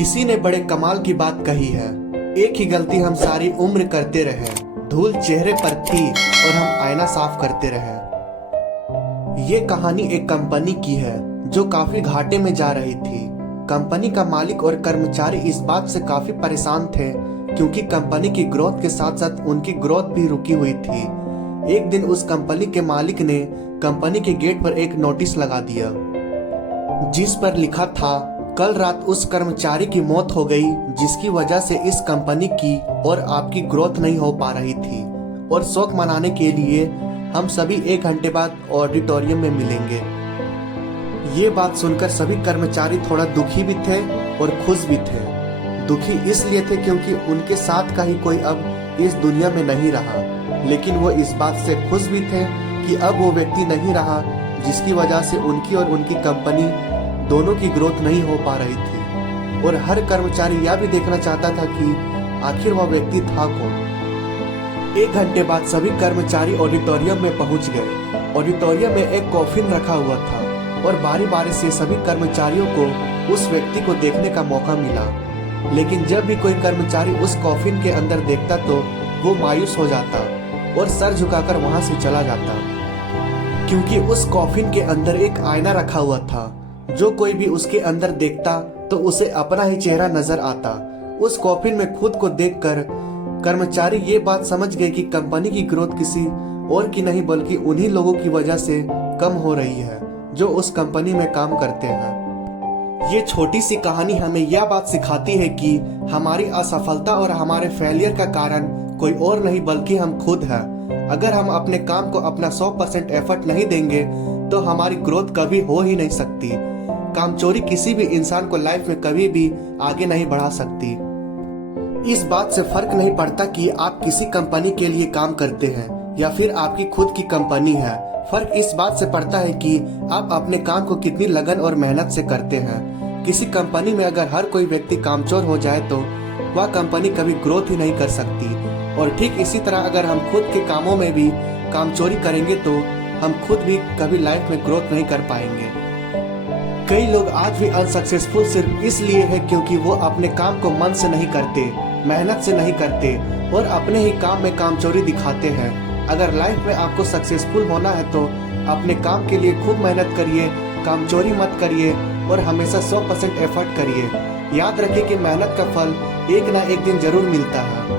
किसी ने बड़े कमाल की बात कही है, एक ही गलती हम सारी उम्र करते रहे, धूल चेहरे पर थी और हम आईना साफ करते रहे। ये कहानी एक कंपनी की है जो काफी घाटे में जा रही थी। कंपनी का मालिक और कर्मचारी इस बात से काफी परेशान थे क्योंकि कंपनी की ग्रोथ के साथ साथ उनकी ग्रोथ भी रुकी हुई थी। एक दिन उस कंपनी के मालिक ने कंपनी के गेट पर एक नोटिस लगा दिया जिस पर लिखा था, कल रात उस कर्मचारी की मौत हो गई जिसकी वजह से इस कंपनी की और आपकी ग्रोथ नहीं हो पा रही थी और शोक मनाने के लिए हम सभी 1 घंटे बाद ऑडिटोरियम में मिलेंगे। ये बात सुनकर सभी कर्मचारी थोड़ा दुखी भी थे और खुश भी थे। दुखी इसलिए थे क्योंकि उनके साथ का ही कोई अब इस दुनिया में नहीं रहा, लेकिन वो इस बात से खुश भी थे कि अब वो व्यक्ति नहीं रहा जिसकी वजह से उनकी और उनकी कंपनी दोनों की ग्रोथ नहीं हो पा रही थी। और हर कर्मचारी यह भी देखना चाहता था कि आखिर वह व्यक्ति था कौन। 1 घंटे बाद सभी कर्मचारी ऑडिटोरियम में पहुंच गए। ऑडिटोरियम में एक कॉफिन रखा हुआ था और बारी बारी से सभी कर्मचारियों को उस व्यक्ति को देखने का मौका मिला, लेकिन जब भी कोई कर्मचारी उस कॉफिन के अंदर देखता तो वो मायूस हो जाता और सर झुकाकर वहां से चला जाता, क्योंकि उस कॉफिन के अंदर एक आईना रखा हुआ था। जो कोई भी उसके अंदर देखता तो उसे अपना ही चेहरा नजर आता। उस कॉफिन में खुद को देखकर कर्मचारी ये बात समझ गए कि कंपनी की ग्रोथ किसी और की नहीं बल्कि उन्हीं लोगों की वजह से कम हो रही है जो उस कंपनी में काम करते हैं। ये छोटी सी कहानी हमें यह बात सिखाती है कि हमारी असफलता और हमारे फेलियर का कारण कोई और नहीं बल्कि हम खुद हैं। अगर हम अपने काम को अपना 100% एफर्ट नहीं देंगे तो हमारी ग्रोथ कभी हो ही नहीं सकती। कामचोरी किसी भी इंसान को लाइफ में कभी भी आगे नहीं बढ़ा सकती। इस बात से फर्क नहीं पड़ता कि आप किसी कंपनी के लिए काम करते हैं या फिर आपकी खुद की कंपनी है। फर्क इस बात से पड़ता है कि आप अपने काम को कितनी लगन और मेहनत से करते हैं। किसी कंपनी में अगर हर कोई व्यक्ति कामचोर हो जाए तो वह कंपनी कभी ग्रोथ ही नहीं कर सकती। और ठीक इसी तरह अगर हम खुद के कामों में भी कामचोरी करेंगे तो हम खुद भी कभी लाइफ में ग्रोथ नहीं कर पाएंगे। कई लोग आज भी अनसक्सेसफुल सिर्फ इसलिए है क्योंकि वो अपने काम को मन से नहीं करते, मेहनत से नहीं करते और अपने ही काम में कामचोरी दिखाते हैं। अगर लाइफ में आपको सक्सेसफुल होना है तो अपने काम के लिए खूब मेहनत करिए, कामचोरी मत करिए और हमेशा 100% एफर्ट करिए। याद रखिए कि मेहनत का फल एक ना एक दिन जरूर मिलता है।